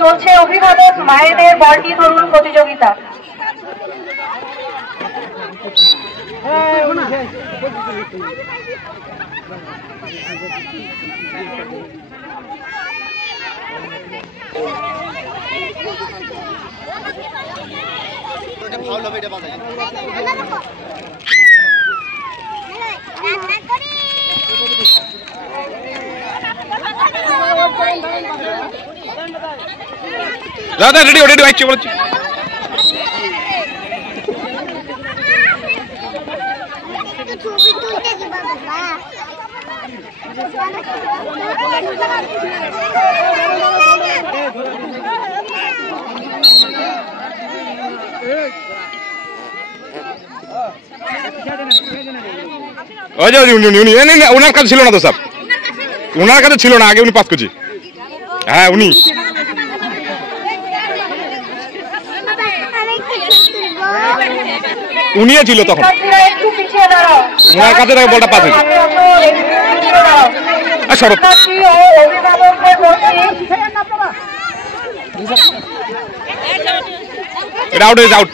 চলছে অভিভাবক মায়েদের বলটি ধরুন প্রতিযোগিতা। দাদা রেডি রেডি আইছি বলছি ওই যে উনি ওনার কাছে ছিল না তো স্যার, ওনার কাছে ছিল না, আগে উনি পাস করছি। হ্যাঁ উনি উনিও ছিল তখন, ওনার কাছে থেকে বলটা পাস হয়েছে। এটা আউট হয়েছে, আউট।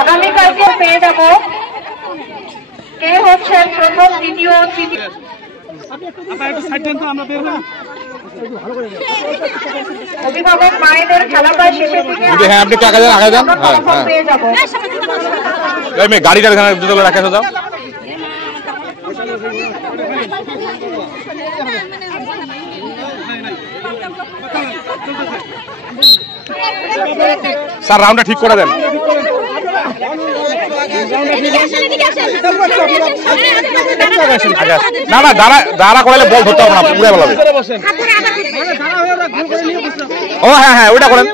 আগামীকালকে পেয়ে যাব কে হচ্ছেন প্রথম, দ্বিতীয়, তৃতীয়। অভিভাবক মায়েদের খেলা প্রায় শেষের দিকে, হ্যাঁ আপনি টাকা দেন, আগে দেন, পেয়ে যাবো। গাড়িটা এখানে রাখা যাও। স্যার রাউন্ডটা ঠিক করে দেন। না না দাঁড়া করালে বল ধরতে হবে না, পুরো বলাবে। ও হ্যাঁ হ্যাঁ ওইটা করেন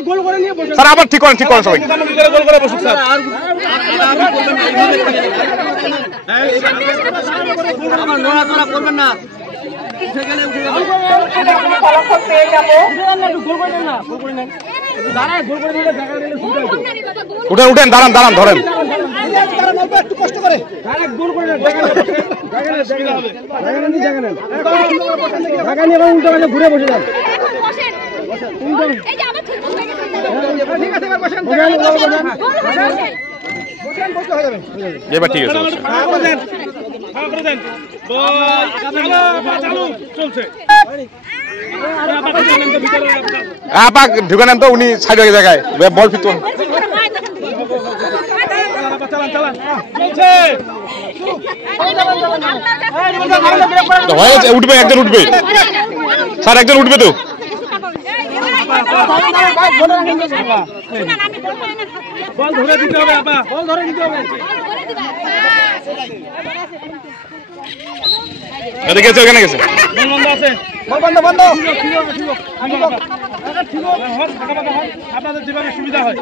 স্যার, আবার ঠিক করেন, ঠিক করেন সবাই। উঠেন উঠেন, দাঁড়ান দাঁড়ান, ধরেন। ঘুরে বসে যান, এবার ঠিক আছে। আপা ঢুকে নেন তো, উনি সাইড হয়ে জায়গায় বল ফিট করুন। উঠবে একজন, উঠবে স্যার, একজন উঠবে তো। বল ধরে দিতে হবে, আপা বল ধরে দিতে হবে। এদিকে গেছে, ওখানে গেছে, বন্ধ আছে, বন্ধ বন্ধ। আপনাদের যেভাবে সুবিধা হয়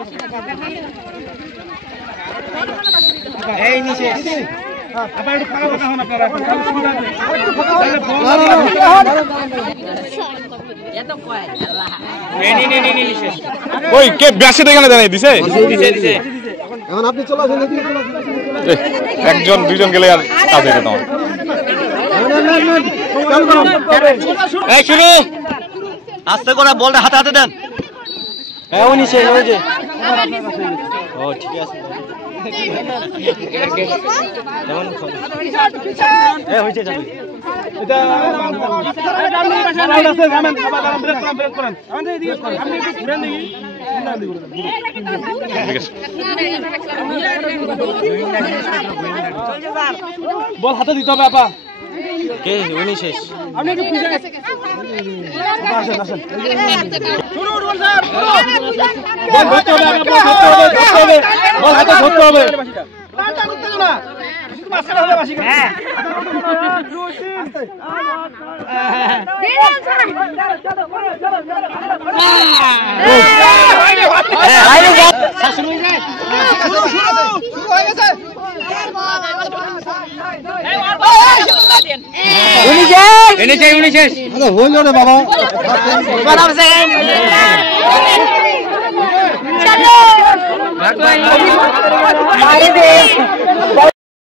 এই নিচে আপা একটু ফাঁকা ফাঁকা হন আপনারা, সুবিধা ওই কে ব্যাসে এখানে জানাই দিছে, এখন আপনি চলে আসেন। একজন দুইজন গেলে আর কাজ হইতো না। এই শুরু, আস্তে করে বলটা হাতে হাতে দেন। হ্যাঁ ওই নিচে, ওই যে। ও ঠিক আছে, হ্যাঁ হইছে যাবে। এটা আছে জানেন, বাবা দাঁড়ান, ব্রেক করেন, ব্রেক করেন, আমাদের এদিকে আপনি একটু ঘুরেন দেখি। ঠিক আছে, বল হাতে দিতে হবে আপা। কে উনি শেষ, আপনি একটু পিছে আসেন, আসেন শুরু বল স্যার, বল ধরতে হবে, বল ধরতে হবে, ধরতে হবে, বল হাতে ধরতে হবে। পাটা করতে না, শুধু মাঝখানে হবে বাসি। হ্যাঁ দিন স্যার, চলো চলো চলো, হইল রে বাবা মায়েদের